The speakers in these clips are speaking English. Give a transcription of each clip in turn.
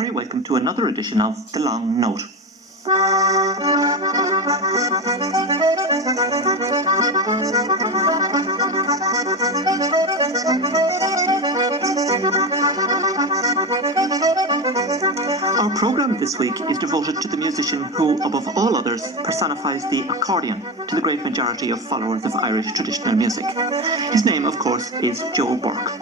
very welcome to another edition of The Long Note. Our programme this week is devoted to the musician who, above all others, personifies the accordion to the great majority of followers of Irish traditional music. His name, of course, is Joe Burke.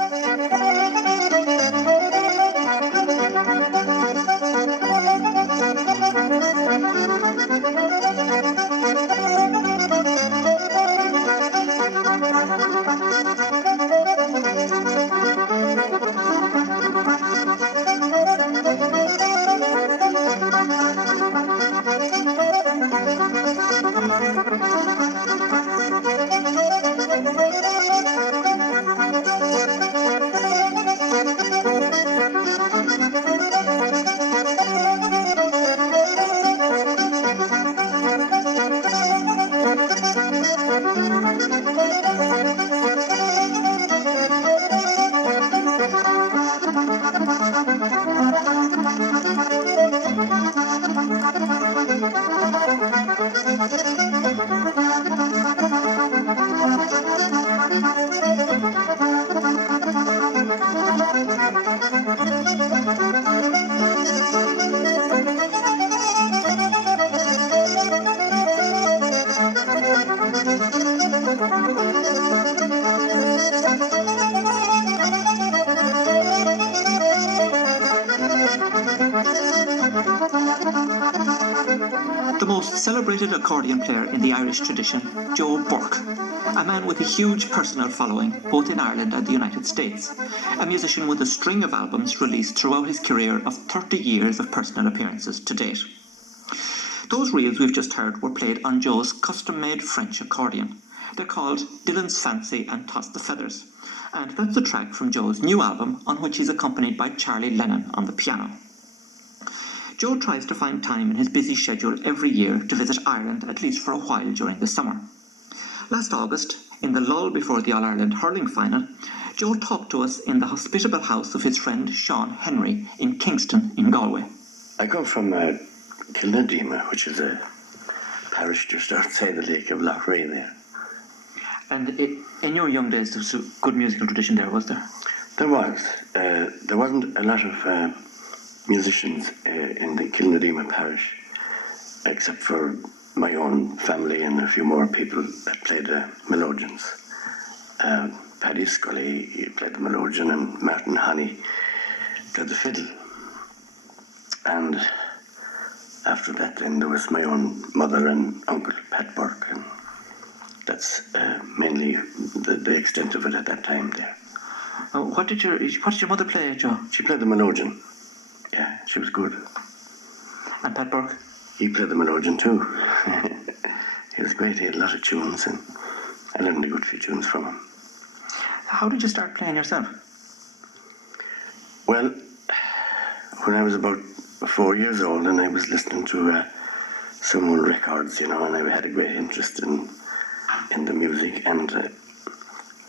The most celebrated accordion player in the Irish tradition, Joe Burke, a man with a huge personal following both in Ireland and the United States, a musician with a string of albums released throughout his career of 30 years of personal appearances to date. Those reels we've just heard were played on Joe's custom-made French accordion. They're called Dylan's Fancy and Toss the Feathers, and that's a track from Joe's new album on which he's accompanied by Charlie Lennon on the piano. Joe tries to find time in his busy schedule every year to visit Ireland at least for a while during the summer. Last August, in the lull before the All-Ireland hurling final, Joe talked to us in the hospitable house of his friend Sean Henry in Kingston in Galway. I come from Kilnadima, which is a parish just outside the lake of Lochray there. And in your young days, there was a good musical tradition there, was there? There was. There wasn't a lot of musicians in the Kilnadima parish, except for my own family and a few more people that played melodeons. Paddy Scully, he played the melodeon, and Martin Honey played the fiddle. And after that, then there was my own mother and uncle, Pat Burke, and that's mainly the extent of it at that time there. What did your mother play, Joe? She played the melodeon. Yeah, she was good. And Pat Burke? He played the melodeon too. He was great. He had a lot of tunes, and I learned a good few tunes from him. How did you start playing yourself? Well, when I was about 4 years old, and I was listening to some old records, and I had a great interest in the music, and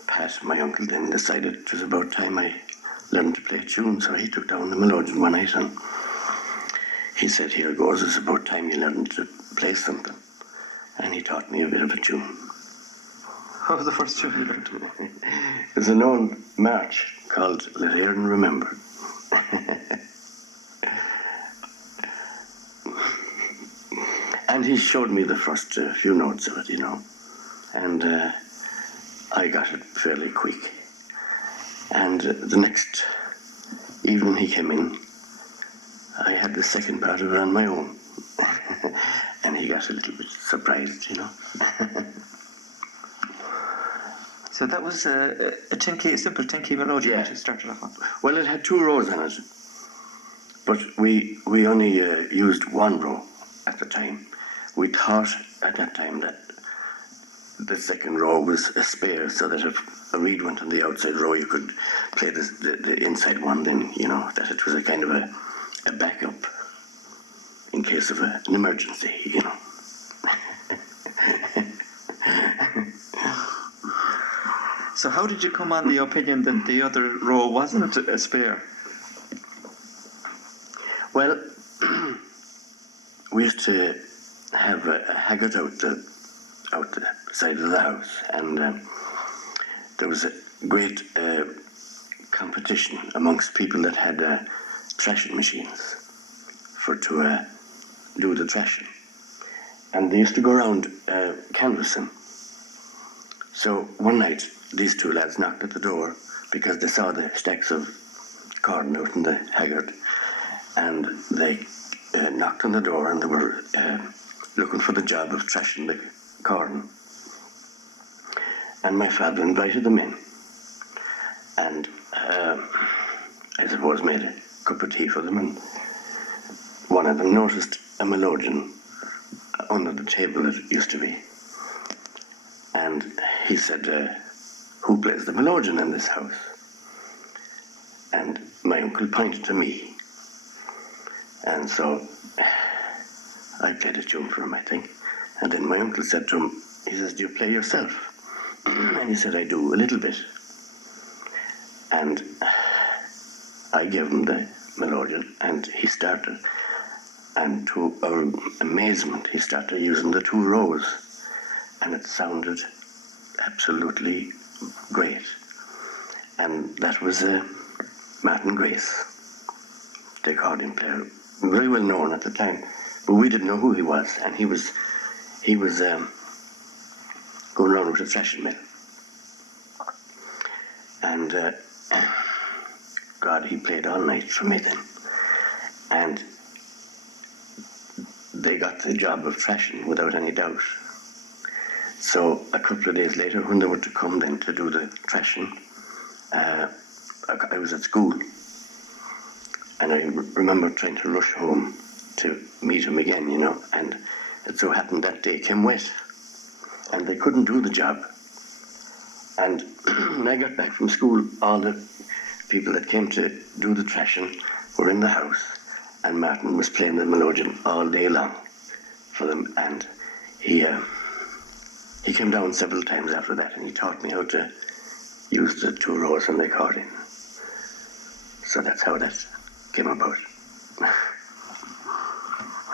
Pat, my uncle, then decided it was about time I learned to play a tune, so he took down the melodeon one night and he said, "Here goes, it's about time you learned to play something." And he taught me a bit of a tune. What was the first tune you learned? There's an old march called Let Erin Remember. And he showed me the first few notes of it, and I got it fairly quick. And the next evening he came in, I had the second part of it on my own. And he got a little bit surprised, So that was a simple tinky melody that you started off on. Well, it had 2 rows on it, but we only used 1 row at the time. We thought at that time that the second row was a spare, so that if a reed went on the outside row, you could play the inside one, then, that it was a kind of a backup in case of an emergency, So how did you come on the opinion that the other row wasn't a spare? Well, we used to have a haggard out the side of the house, and there was a great competition amongst people that had thrashing machines to do the thrashing. And they used to go around canvassing. So one night, these two lads knocked at the door because they saw the stacks of corn out in the haggard, and they knocked on the door, and they were looking for the job of thrashing the corn. And my father invited them in, and I suppose made a cup of tea for them, and one of them noticed a melodeon under the table that it used to be. And he said, who plays the melodeon in this house? And my uncle pointed to me. And so I played a tune for him, I think. And then my uncle said to him, he says, do you play yourself? And he said, I do, a little bit. And I gave him the melodeon, and he started. And to our amazement, he started using the two rows, and it sounded absolutely great. And that was Martin Grace, the accordion player, very well known at the time, but we didn't know who he was, and he was going around with a thrashing mill. And God, he played all night for me then. And they got the job of thrashing without any doubt. So a couple of days later, when they were to come then to do the thrashing, I was at school, and I remember trying to rush home to meet him again, you know, and it so happened that day came wet, and they couldn't do the job. And when I got back from school, all the people that came to do the thrashing were in the house, and Martin was playing the melodeon all day long for them, and he came down several times after that, and he taught me how to use the two rows on the accordion. So that's how that came about.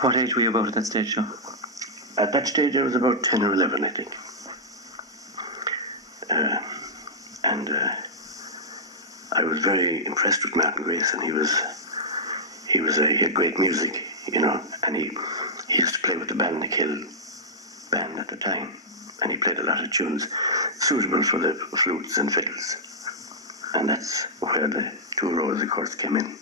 What age were you about at that stage, Joe? At that stage I was about 10 or 11, I think. I was very impressed with Martin Grace, and he had great music, you know, and he used to play with the Balnakill band at the time, and he played a lot of tunes suitable for the flutes and fiddles, and that's where the two rows, of course, came in.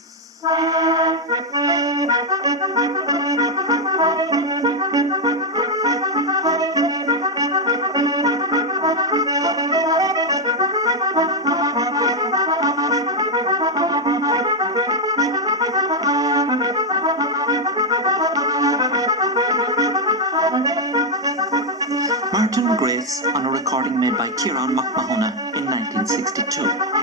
Martin Grace on a recording made by Kieran McMahona in 1962.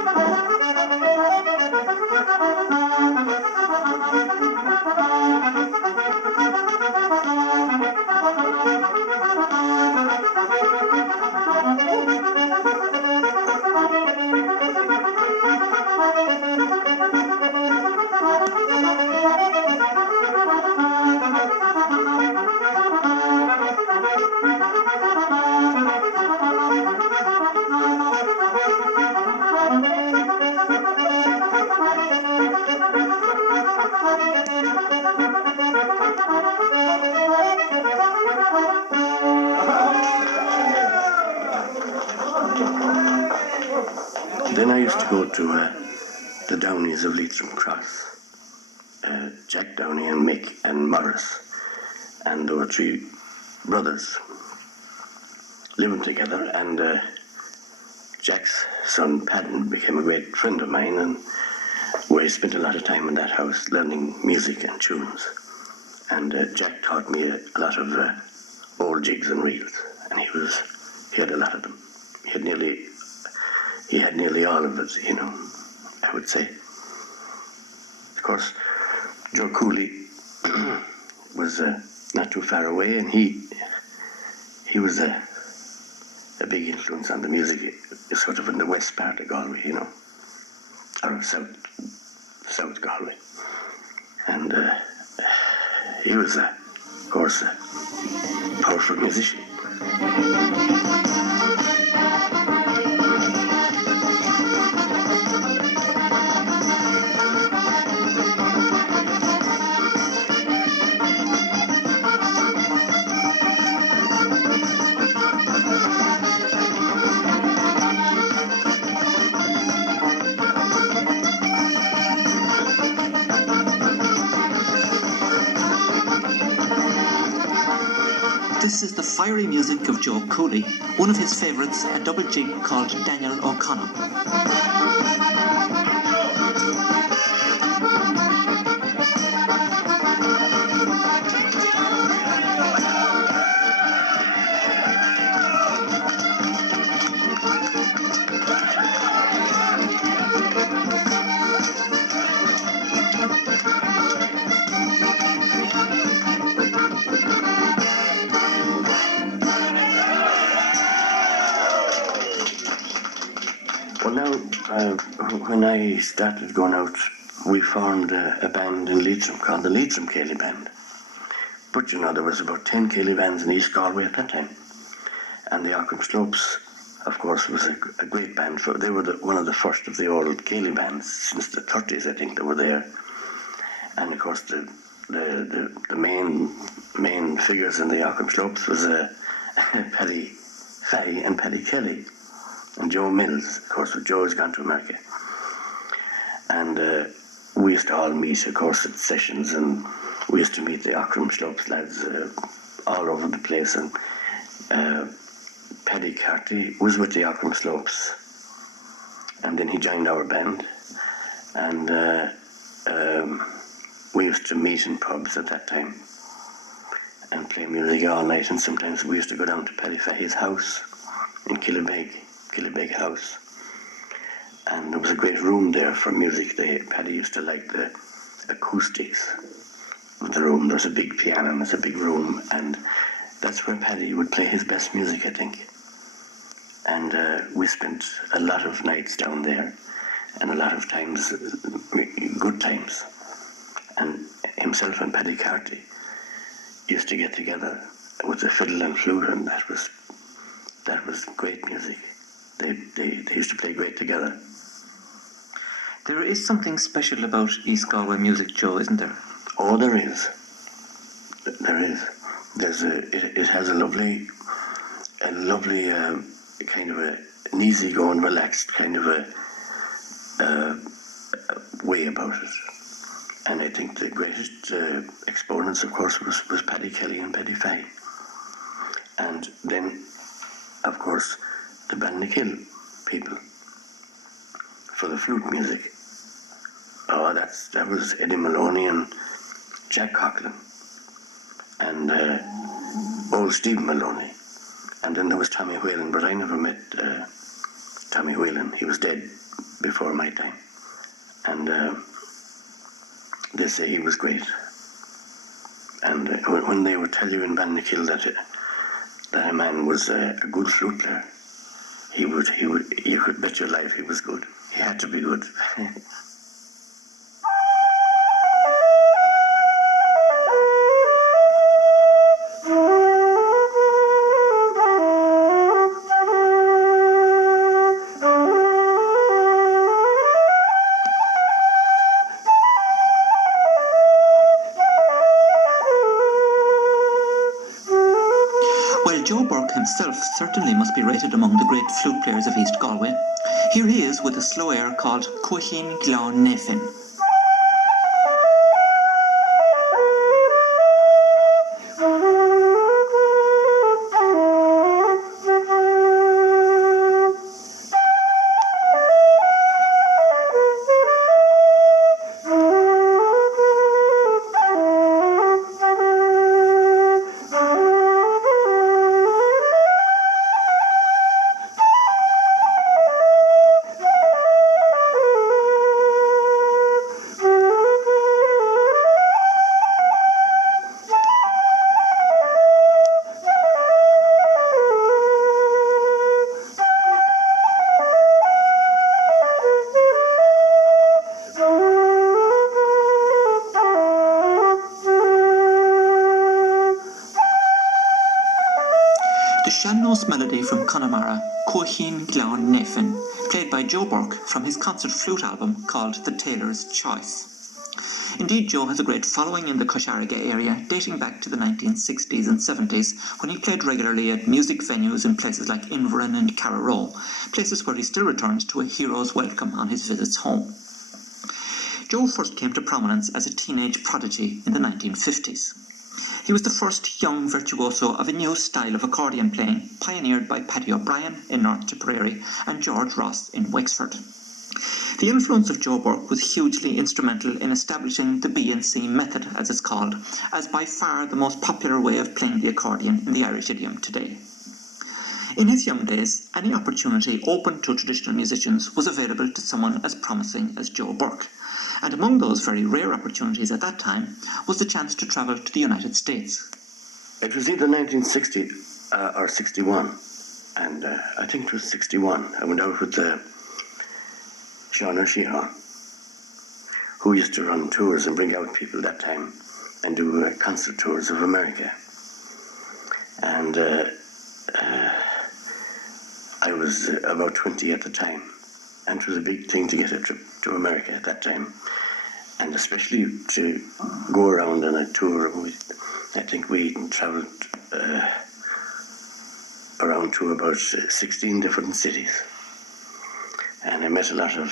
Then I used to go to the Downeys of Leitrim Cross, Jack Downey and Mick and Morris, and there were three brothers living together, and Jack's son Padden became a great friend of mine, and we spent a lot of time in that house learning music and tunes. And Jack taught me a lot of old jigs and reels, and he had a lot of them. He had nearly all of it, you know, I would say. Of course, Joe Cooley was not too far away, and he was a big influence on the music, sort of in the west part of Galway, you know, or south Galway. And he was, of course, a powerful musician. This is the fiery music of Joe Cooley, one of his favourites, a double jig called Daniel O'Connell. Well, now, when I started going out, we formed a band in Leitrim called the Leitrim Céilí Band. But, you know, there was about 10 Céilí bands in East Galway at that time. And the Aughrim Slopes, of course, was a great band. They were one of the first of the old Céilí bands, since the 30s, I think, they were there. And, of course, the main figures in the Aughrim Slopes was Paddy Fahey and Paddy Kelly. And Joe Mills, of course, Joe has gone to America. And we used to all meet, of course, at sessions, and we used to meet the Aughrim Slopes lads all over the place. And Paddy Carty was with the Aughrim Slopes, and then he joined our band. And we used to meet in pubs at that time and play music all night. And sometimes we used to go down to Paddy Fahey's house in Killibeg House, and there was a great room there for music. Paddy used to like the acoustics of the room. There's a big piano and it's a big room, and that's where Paddy would play his best music, I think. And we spent a lot of nights down there, and a lot of times, good times. And himself and Paddy Carty used to get together with the fiddle and flute, and that was great music. They used to play great together. There is something special about East Galway music, Joe, isn't there? Oh, there is. There is. It has a lovely kind of an easygoing, relaxed kind of a way about it. And I think the greatest exponents, of course, was Paddy Kelly and Paddy Fahey. And then, of course, the Ballynakill people for the flute music. Oh, that was Eddie Maloney and Jack Coughlin and old Stephen Maloney. And then there was Tommy Whelan, but I never met Tommy Whelan. He was dead before my time. And they say he was great. And when they would tell you in Ballynakill that a man was a good flute player, you could bet your life he was good. He had to be good. While Joe Burke himself certainly must be rated among the great flute players of East Galway, here he is with a slow air called Cuachin Glá Nefin. Shannos melody from Connemara, Cohin Glan Nefin, played by Joe Burke from his concert flute album called The Tailor's Choice. Indeed, Joe has a great following in the Coisharga area, dating back to the 1960s and 70s, when he played regularly at music venues in places like Inverin and Carraroe, places where he still returns to a hero's welcome on his visits home. Joe first came to prominence as a teenage prodigy in the 1950s. He was the first young virtuoso of a new style of accordion playing, pioneered by Paddy O'Brien in North Tipperary and George Ross in Wexford. The influence of Joe Burke was hugely instrumental in establishing the B&C method, as it's called, as by far the most popular way of playing the accordion in the Irish idiom today. In his young days, any opportunity open to traditional musicians was available to someone as promising as Joe Burke, and among those very rare opportunities at that time was the chance to travel to the United States. It was either 1960 or 61, and I think it was 61. I went out with Sean O'Sheehan, who used to run tours and bring out people that time and do concert tours of America. And I was about 20 at the time, and it was a big thing to get a trip to America at that time, and especially to go around on a tour. I think we travelled around to about 16 different cities, and I met a lot of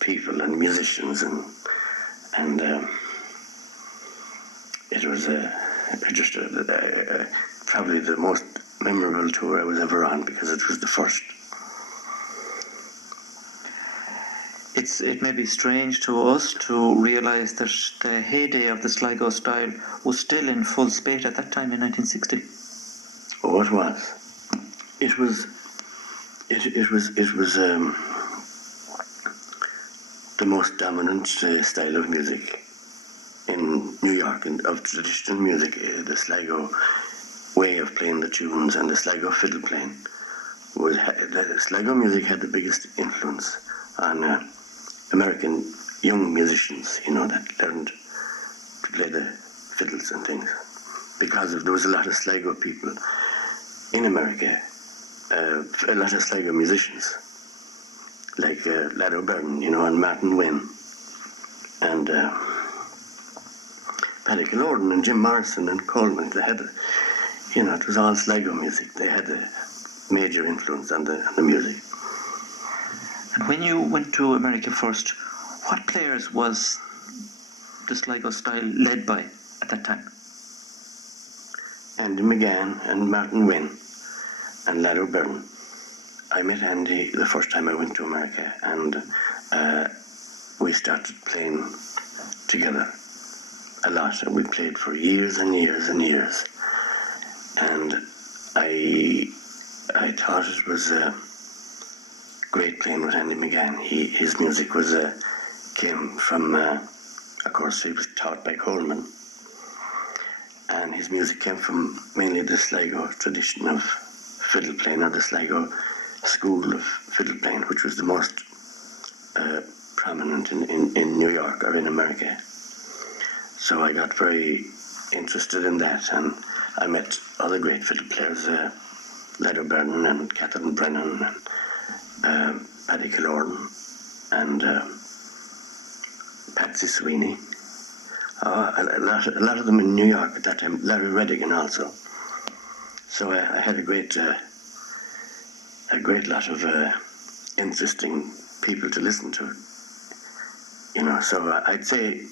people and musicians, and it was just probably the most memorable tour I was ever on, because it was the first. It may be strange to us to realise that the heyday of the Sligo style was still in full spate at that time in 1960. Oh, it was. It was the most dominant style of music in New York, and of traditional music. The Sligo way of playing the tunes and the Sligo fiddle playing the Sligo music had the biggest influence on American young musicians, that learned to play the fiddles and things, because there was a lot of Sligo people in America, a lot of Sligo musicians, like Lad O'Byrne, and Martin Wynne, and Paddy Kilorden and Jim Morrison and Coleman. They had, it was all Sligo music. They had a major influence on the music. And when you went to America first, what players was the Sligo style led by at that time? Andy McGann and Martin Wynne and Lad O'Byrne. I met Andy the first time I went to America, and we started playing together a lot, and we played for years and years and years. And I thought it was great playing with Andy McGann. His music came from, of course, he was taught by Coleman, and his music came from mainly the Sligo tradition of fiddle playing, or the Sligo school of fiddle playing, which was the most prominent in New York or in America. So I got very interested in that, and I met other great fiddle players, Lad O'Byrne and Catherine Brennan and Paddy Kilorden and Patsy Sweeney. A lot of them in New York at that time. Larry Redigan also. So I had a great lot of interesting people to listen to. So I'd say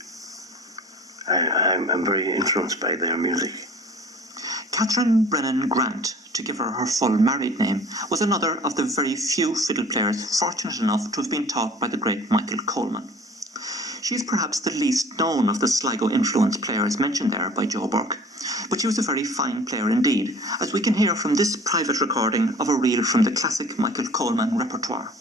I'm very influenced by their music. Catherine Brennan Grant, to give her full married name, was another of the very few fiddle players fortunate enough to have been taught by the great Michael Coleman. She is perhaps the least known of the Sligo influence players mentioned there by Joe Burke, but she was a very fine player indeed, as we can hear from this private recording of a reel from the classic Michael Coleman repertoire.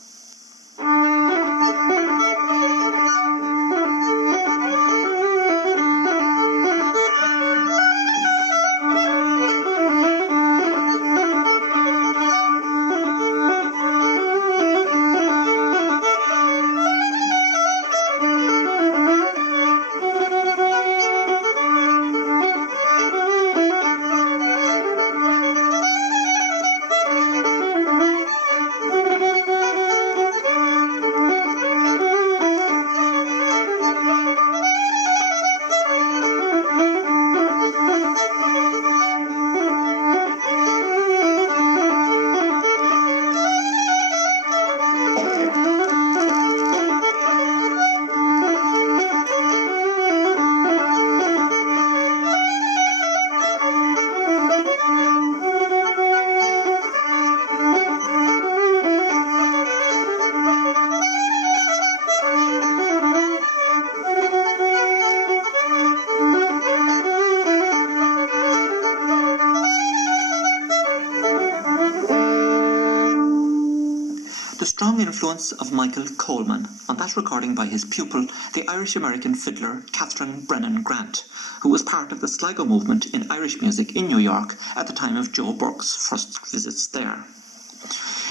performance of Michael Coleman on that recording by his pupil, the Irish-American fiddler Catherine Brennan Grant, who was part of the Sligo movement in Irish music in New York at the time of Joe Burke's first visits there.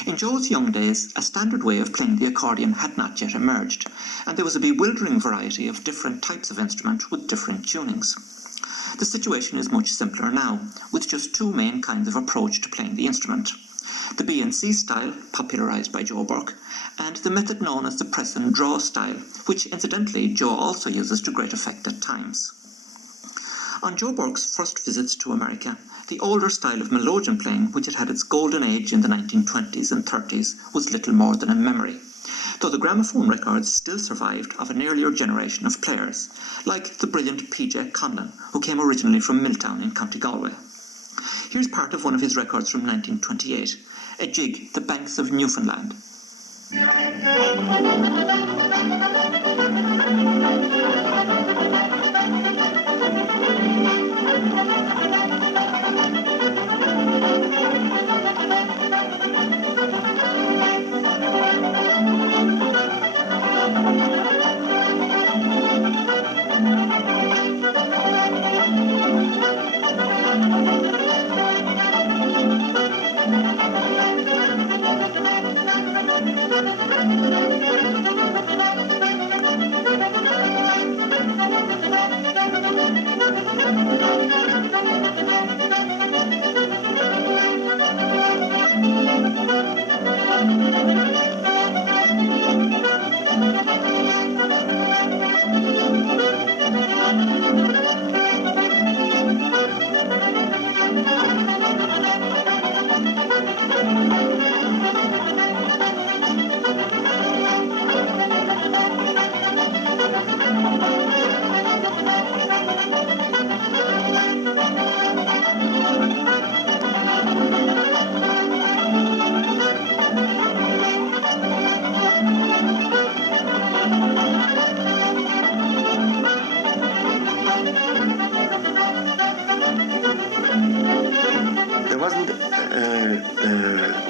In Joe's young days, a standard way of playing the accordion had not yet emerged, and there was a bewildering variety of different types of instrument with different tunings. The situation is much simpler now, with just two main kinds of approach to playing the instrument: the B&C style, popularised by Joe Burke, and the method known as the press and draw style, which incidentally Joe also uses to great effect at times. On Joe Burke's first visits to America, the older style of melodeon playing, which had had its golden age in the 1920s and 30s, was little more than a memory, though the gramophone records still survived of an earlier generation of players, like the brilliant P.J. Conlon, who came originally from Milltown in County Galway. Here's part of one of his records from 1928, a jig, The Banks of Newfoundland.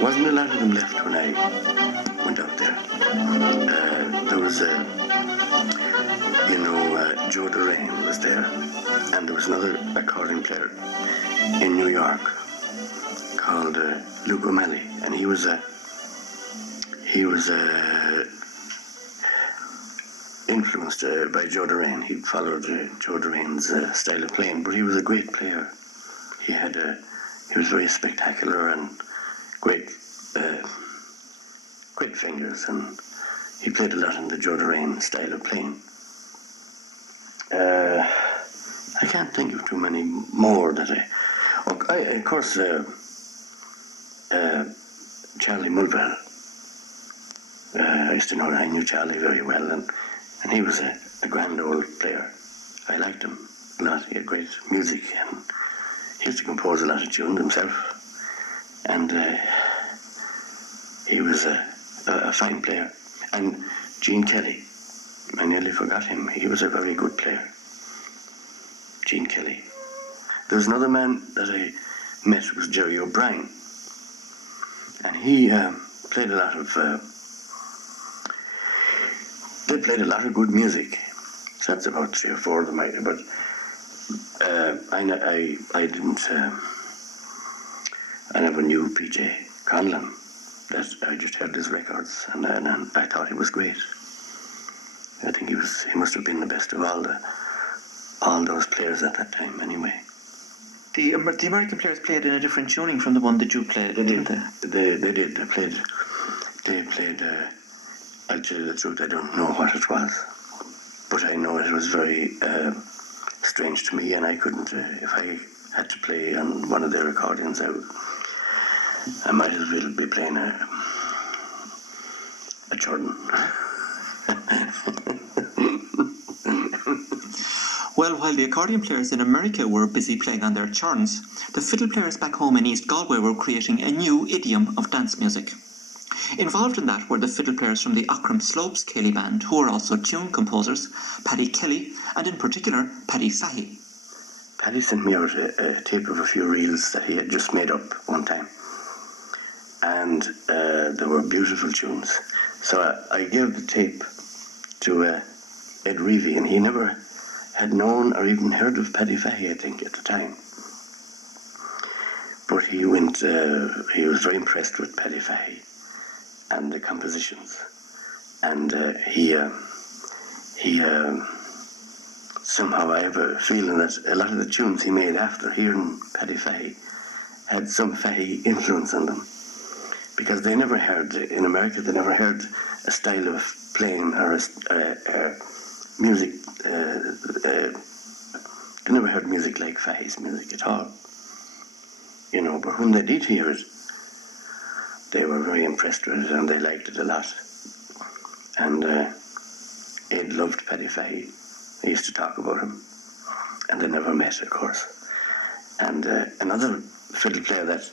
Wasn't a lot of them left when I went out there. There was Joe Durain was there, and there was another accordion player in New York called Luke O'Malley, and he was influenced by Joe Durain. He followed Joe Durain's style of playing, but he was a great player. He was very spectacular and great fingers, and he played a lot in the Joe Durain style of playing. I can't think of too many more that of course, Charlie Mulvell. I knew Charlie very well, and he was a grand old player. I liked him a lot. He had great music, and he used to compose a lot of tunes himself. And he was a fine player. And Gene Kelly, I nearly forgot him. He was a very good player. Gene Kelly. There was another man that I met, was Jerry O'Brien, and he played a lot of good music. So that's about 3 or 4 of them. But I didn't. I never knew P.J. Conlon. That I just heard his records, and I thought he was great. I think he must have been the best of all those players at that time, anyway. The American players played in a different tuning from the one that you played, didn't they? They did. They played. I'll tell you the truth, I don't know what it was, but I know it was very strange to me, and I couldn't. If I had to play on one of their accordions, I might as well be playing a Jordan. Well, while the accordion players in America were busy playing on their churns, the fiddle players back home in East Galway were creating a new idiom of dance music. Involved in that were the fiddle players from the Aughrim Slopes Céilí band, who were also tune composers, Paddy Kelly, and in particular, Paddy Sahi. Paddy sent me out a tape of a few reels that he had just made up one time. And they were beautiful tunes. So I gave the tape to Ed Reevy, and he never had known or even heard of Paddy Fahey, I think, at the time. But he went, he was very impressed with Paddy Fahey and the compositions. And he somehow, I have a feeling that a lot of the tunes he made after hearing Paddy Fahey had some Fahey influence on them. Because they never heard, in America, they never heard a style of playing or music. They never heard music like Fahey's music at all. You know, but when they did hear it, they were very impressed with it and they liked it a lot. And Ed loved Paddy Fahey. He used to talk about him. And they never met, of course. And another fiddle player that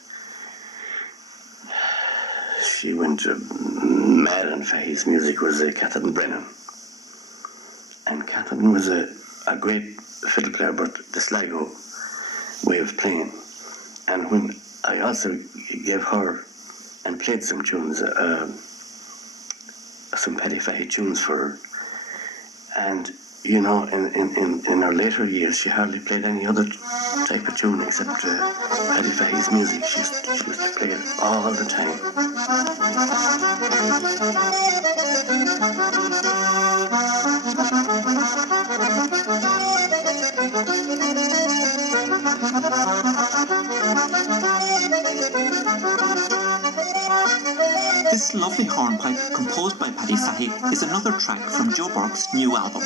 she went mad on Fahey's music was Catherine Brennan. And Catherine was a great fiddle player, but the Sligo way of playing. And when I also gave her and played some tunes, some Paddy Fahey tunes for her. And, you know, in her later years, she hardly played any other type of tune except Paddy Fahey's music. She used to play it all the time. This lovely hornpipe, composed by Paddy Fahey, is another track from Joe Burke's new album.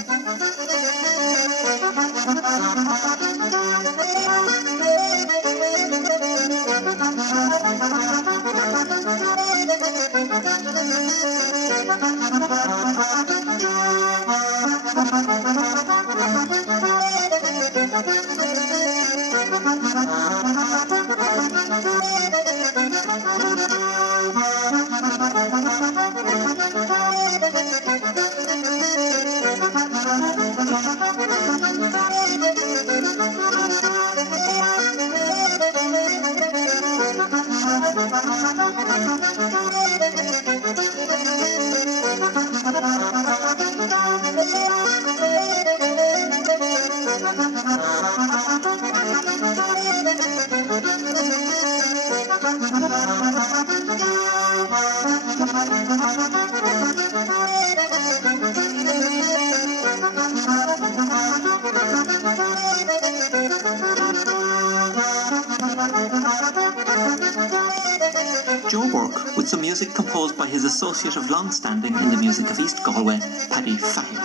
Joe Burke, with some music composed by his associate of long standing in the music of East Galway, Paddy Fahey.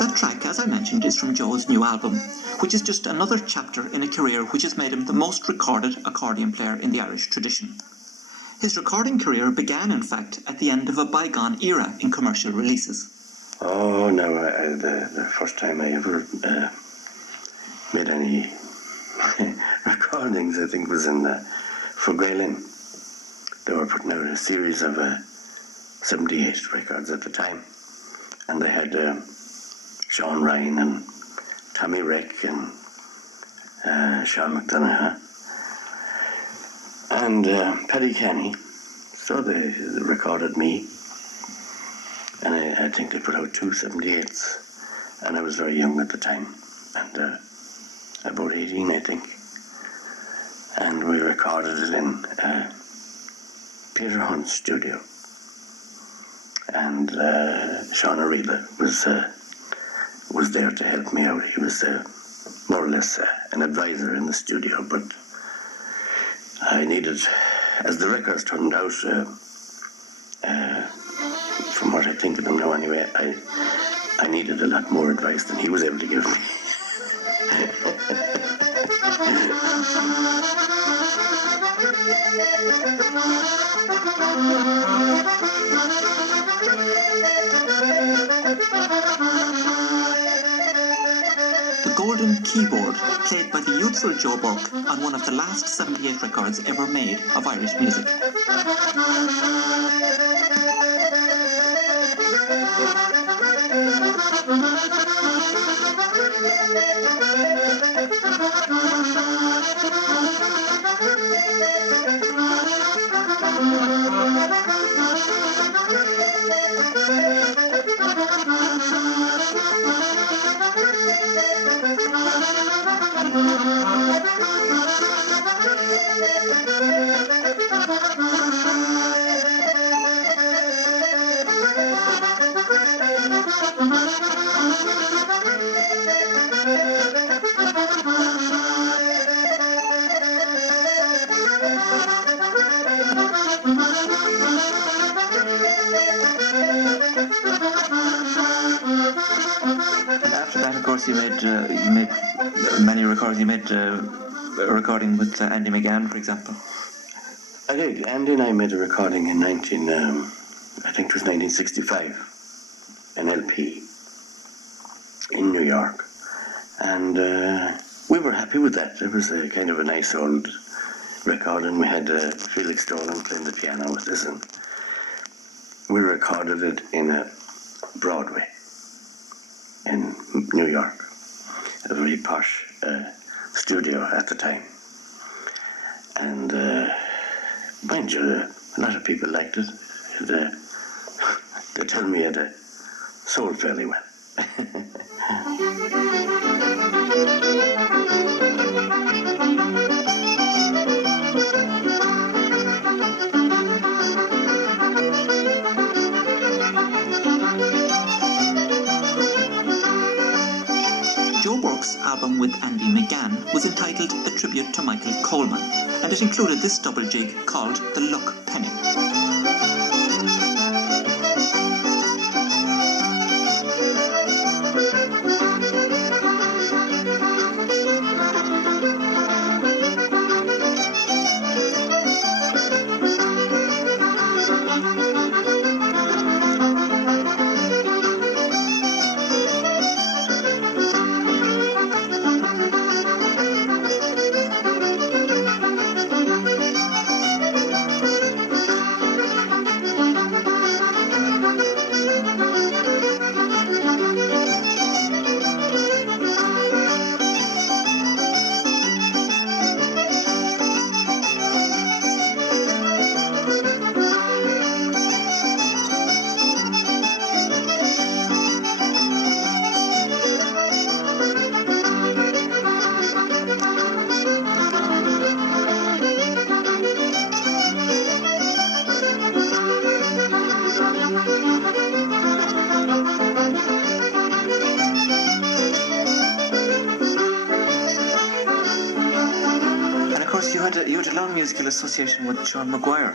That track, as I mentioned, is from Joe's new album, which is just another chapter in a career which has made him the most recorded accordion player in the Irish tradition. His recording career began, in fact, at the end of a bygone era in commercial releases. Oh, no, the first time I ever made any recordings, I think, was in for Gaelin. They were putting out a series of 78 records at the time. And they had Sean Ryan and Tommy Rick and Sean McDonough and Paddy Kenny. So they recorded me. And I think they put out 2 78s. And I was very young at the time. And about 18, I think. And we recorded it in Peter Hunt's studio. And Sean Arila was there to help me out. He was more or less an advisor in the studio, but I needed, as the records turned out, from what I think of them now anyway, I needed a lot more advice than he was able to give me. The golden keyboard, played by the youthful Joe Burke on one of the last 78 records ever made of Irish music. you made many recordings. You made a recording with Andy McGann, for example. I did. Andy and I made a recording in I think it was 1965, an LP in New York, and we were happy with that. It was a kind of a nice old record, and we had Felix Dolan playing the piano with us, and we recorded it in a Broadway in New York, a very posh studio at the time. And mind you, a lot of people liked it. They tell me it sold fairly well. Joe Burke's album with Andy McGann was entitled A Tribute to Michael Coleman, and it included this double jig called The Luck Penny. You had a long musical association with Sean Maguire.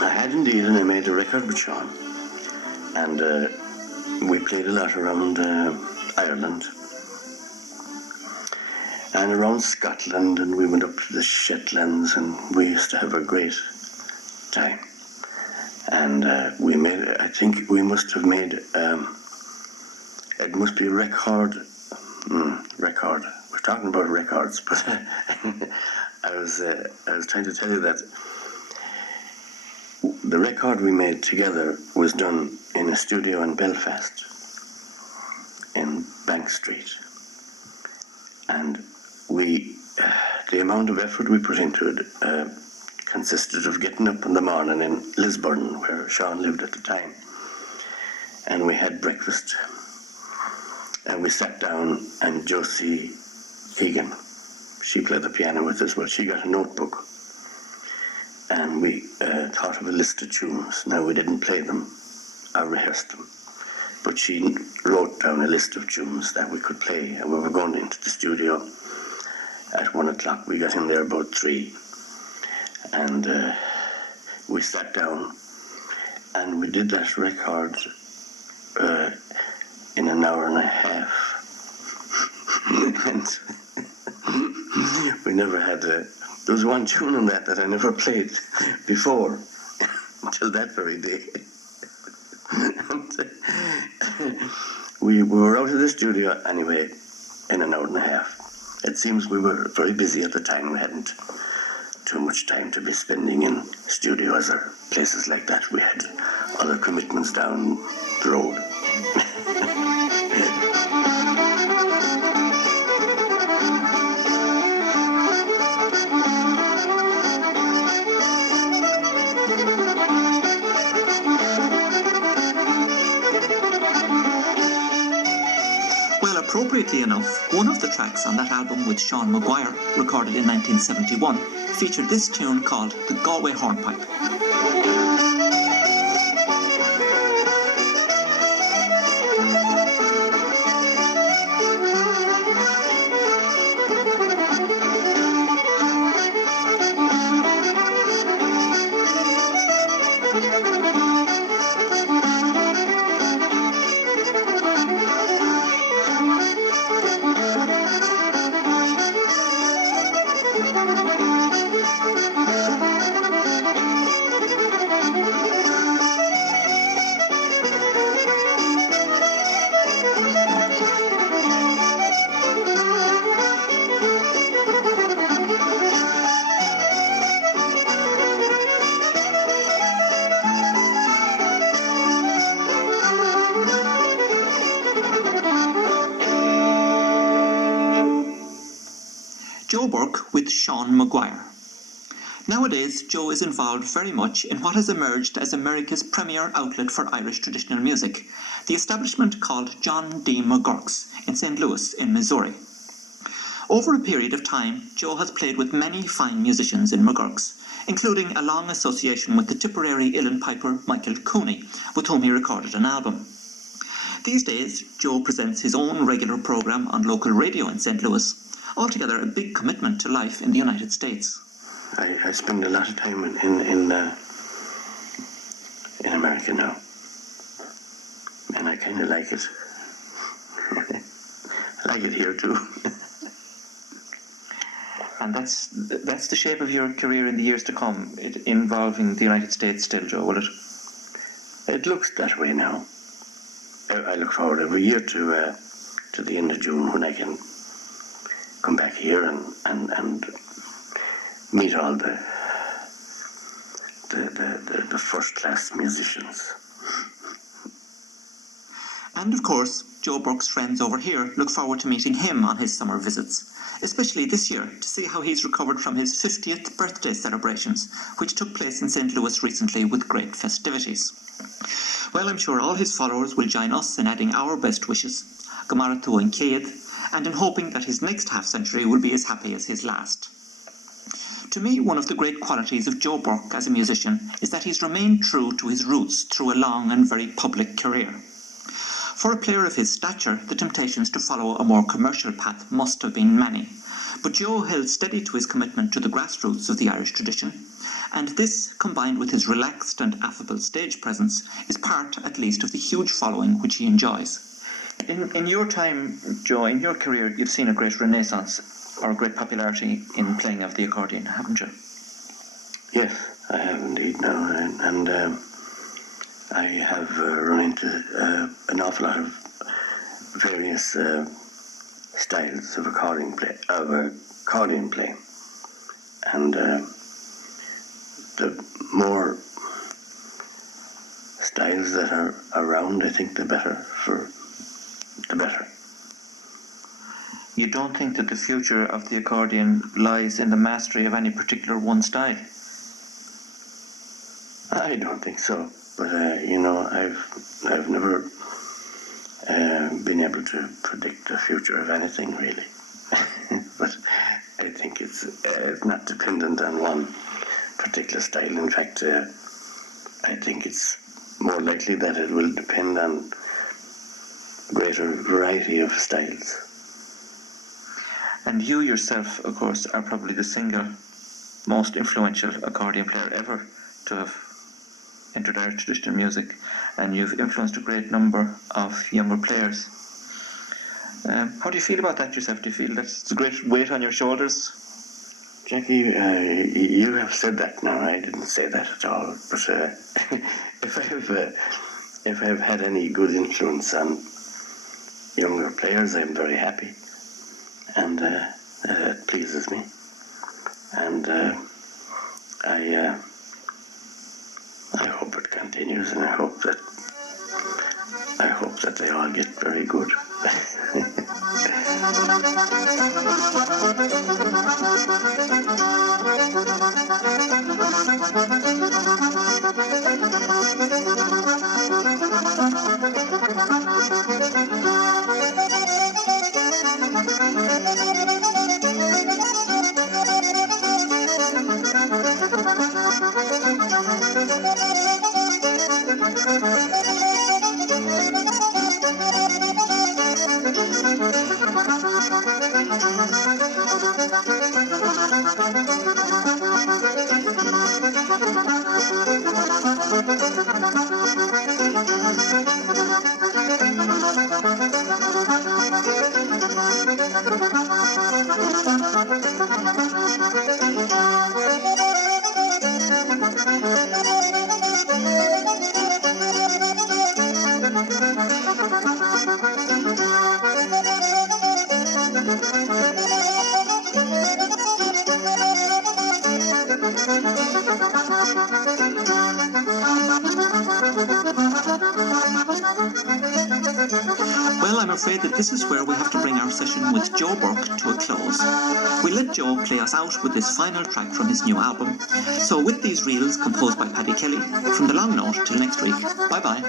I had indeed, and I made a record with Sean. And we played a lot around Ireland and around Scotland, and we went up to the Shetlands, and we used to have a great time. And we made, I think we must have made, it must be a record. We're talking about records, but I was trying to tell you that the record we made together was done in a studio in Belfast, in Bank Street, and the amount of effort we put into it consisted of getting up in the morning in Lisburn, where Sean lived at the time, and we had breakfast, and we sat down, and Josie Keegan, she played the piano with us. Well, she got a notebook, and we thought of a list of tunes. Now, we didn't play them or rehearse them, but she wrote down a list of tunes that we could play, and we were going into the studio at 1 o'clock. We got in there about 3, and we sat down, and we did that record in an hour and a half. And we never had there was one tune in that I never played before until that very day. And, we were out of the studio anyway in an hour and a half. It seems we were very busy at the time. We hadn't too much time to be spending in studios or places like that. We had other commitments down the road. Appropriately enough, one of the tracks on that album with Sean Maguire, recorded in 1971, featured this tune called The Galway Hornpipe. Joe Burke with Sean Maguire. Nowadays, Joe is involved very much in what has emerged as America's premier outlet for Irish traditional music, the establishment called John D. McGurk's in St. Louis in Missouri. Over a period of time, Joe has played with many fine musicians in McGurk's, including a long association with the Tipperary uilleann piper Michael Cooney, with whom he recorded an album. These days, Joe presents his own regular programme on local radio in St. Louis, altogether a big commitment to life in the United States. I spend a lot of time in America now, and I kind of like it. I like it here too. And that's the shape of your career in the years to come, involving the United States still, Joe, will it? It looks that way now. I look forward every year to the end of June when I can come back here and meet all the first-class musicians. And of course, Joe Burke's friends over here look forward to meeting him on his summer visits, especially this year to see how he's recovered from his 50th birthday celebrations, which took place in St. Louis recently with great festivities. Well, I'm sure all his followers will join us in adding our best wishes, Gamarathu and Céad, and in hoping that his next half-century will be as happy as his last. To me, one of the great qualities of Joe Burke as a musician is that he's remained true to his roots through a long and very public career. For a player of his stature, the temptations to follow a more commercial path must have been many, but Joe held steady to his commitment to the grassroots of the Irish tradition, and this, combined with his relaxed and affable stage presence, is part, at least, of the huge following which he enjoys. In your time, Joe, in your career, you've seen a great renaissance, or a great popularity in playing of the accordion, haven't you? Yes, I have indeed now, and I have run into an awful lot of various styles of accordion playing, and the more styles that are around, I think the better. You don't think that the future of the accordion lies in the mastery of any particular one style? I don't think so, but I've never been able to predict the future of anything really. But I think it's not dependent on one particular style. In fact, I think it's more likely that it will depend on a greater variety of styles. And you yourself, of course, are probably the single most influential accordion player ever to have entered Irish traditional music, and you've influenced a great number of younger players. How do you feel about that yourself? Do you feel that's a great weight on your shoulders? Jackie, you have said that now. I didn't say that at all. But if I've had any good influence on younger players, I'm very happy, and it pleases me. And I hope it continues, and I hope that they all get very good. Well, I'm afraid that this is where we have to bring our session with Joe Burke to a close. We let Joe play us out with this final track from his new album. So with these reels composed by Paddy Kelly, from the long note till next week, bye-bye.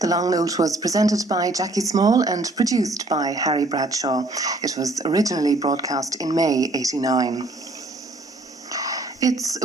The Long Note was presented by Jackie Small and produced by Harry Bradshaw. It was originally broadcast in May '89. It's